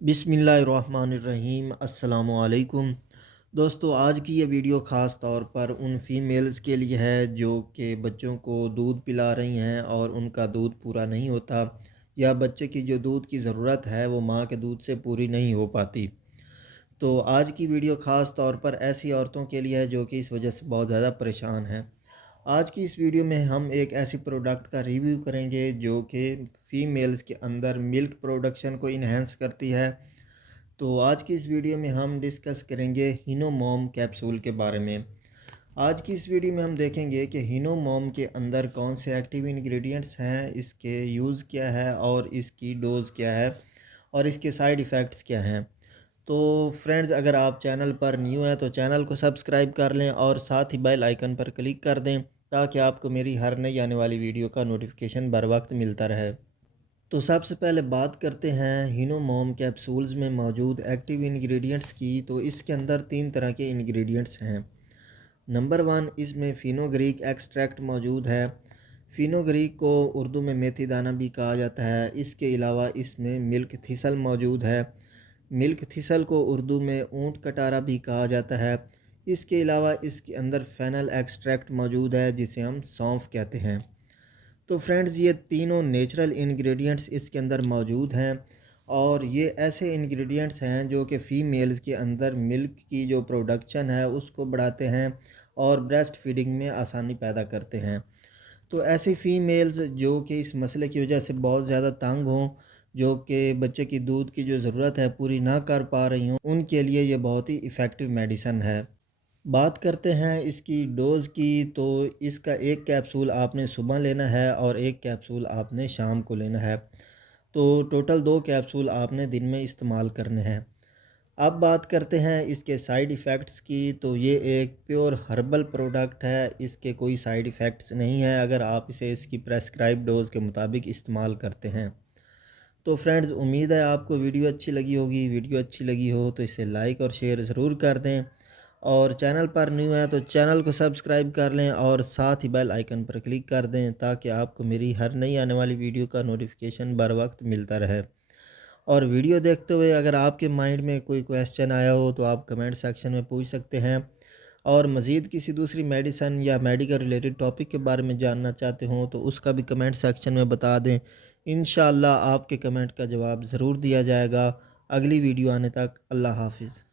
बिस्मिल्लाहिर्रहमानिर्रहीम अस्सलामुअलैकुम। दोस्तों, आज की ये वीडियो ख़ास तौर पर उन फ़ीमेल्स के लिए है जो कि बच्चों को दूध पिला रही हैं और उनका दूध पूरा नहीं होता, या बच्चे की जो दूध की ज़रूरत है वो माँ के दूध से पूरी नहीं हो पाती। तो आज की वीडियो ख़ास तौर पर ऐसी औरतों के लिए है जो कि इस वजह से बहुत ज़्यादा परेशान हैं। आज की इस वीडियो में हम एक ऐसी प्रोडक्ट का रिव्यू करेंगे जो कि फ़ीमेल्स के अंदर मिल्क प्रोडक्शन को इन्हेंस करती है। तो आज की इस वीडियो में हम डिस्कस करेंगे हिनोमोम कैप्सूल के बारे में। आज की इस वीडियो में हम देखेंगे कि हिनोमोम के अंदर कौन से एक्टिव इंग्रेडिएंट्स हैं, इसके यूज़ क्या है और इसकी डोज़ क्या है और इसके साइड इफ़ेक्ट्स क्या हैं। तो फ्रेंड्स, अगर आप चैनल पर न्यू हैं तो चैनल को सब्सक्राइब कर लें और साथ ही बेल आइकन पर क्लिक कर दें ताकि आपको मेरी हर नई आने वाली वीडियो का नोटिफिकेशन बर वक्त मिलता रहे। तो सबसे पहले बात करते हैं हिनोमोम कैप्सूल्स में मौजूद एक्टिव इंग्रेडिएंट्स की। तो इसके अंदर 3 तरह के इंग्रेडिएंट्स हैं। नंबर 1, इसमें फिनोग्रीक एक्सट्रैक्ट मौजूद है। फिनोग्रीक को उर्दू में मेथी दाना भी कहा जाता है। इसके अलावा इसमें मिल्क थिसल मौजूद है। मिल्क थिसल को उर्दू में ऊँट कटारा भी कहा जाता है। इसके अलावा इसके अंदर फेनल एक्सट्रैक्ट मौजूद है जिसे हम सौंफ कहते हैं। तो फ्रेंड्स, ये तीनों नेचुरल इंग्रेडिएंट्स इसके अंदर मौजूद हैं और ये ऐसे इंग्रेडिएंट्स हैं जो कि फ़ीमेल्स के अंदर मिल्क की जो प्रोडक्शन है उसको बढ़ाते हैं और ब्रेस्ट फीडिंग में आसानी पैदा करते हैं। तो ऐसी फ़ीमेल्स जो कि इस मसले की वजह से बहुत ज़्यादा तंग हों, जो कि बच्चे की दूध की जो ज़रूरत है पूरी ना कर पा रही हों, उनके लिए ये बहुत ही इफ़ेक्टिव मेडिसन है। बात करते हैं इसकी डोज़ की। तो इसका एक कैप्सूल आपने सुबह लेना है और एक कैप्सूल आपने शाम को लेना है। तो टोटल 2 कैप्सूल आपने दिन में इस्तेमाल करने हैं। अब बात करते हैं इसके साइड इफ़ेक्ट्स की। तो ये एक प्योर हर्बल प्रोडक्ट है, इसके कोई साइड इफ़ेक्ट्स नहीं है अगर आप इसे इसकी प्रेस्क्राइब डोज़ के मुताबिक इस्तेमाल करते हैं। तो फ्रेंड्स, उम्मीद है आपको वीडियो अच्छी लगी होगी। वीडियो अच्छी लगी हो तो इसे लाइक और शेयर ज़रूर कर दें और चैनल पर न्यू है तो चैनल को सब्सक्राइब कर लें और साथ ही बेल आइकन पर क्लिक कर दें ताकि आपको मेरी हर नई आने वाली वीडियो का नोटिफिकेशन बर वक्त मिलता रहे। और वीडियो देखते हुए अगर आपके माइंड में कोई क्वेश्चन आया हो तो आप कमेंट सेक्शन में पूछ सकते हैं। और मज़ीद किसी दूसरी मेडिसन या मेडिकल रिलेटेड टॉपिक के बारे में जानना चाहते हों तो उसका भी कमेंट सेक्शन में बता दें। इंशाअल्लाह आपके कमेंट का जवाब ज़रूर दिया जाएगा। अगली वीडियो आने तक अल्लाह हाफ़िज़।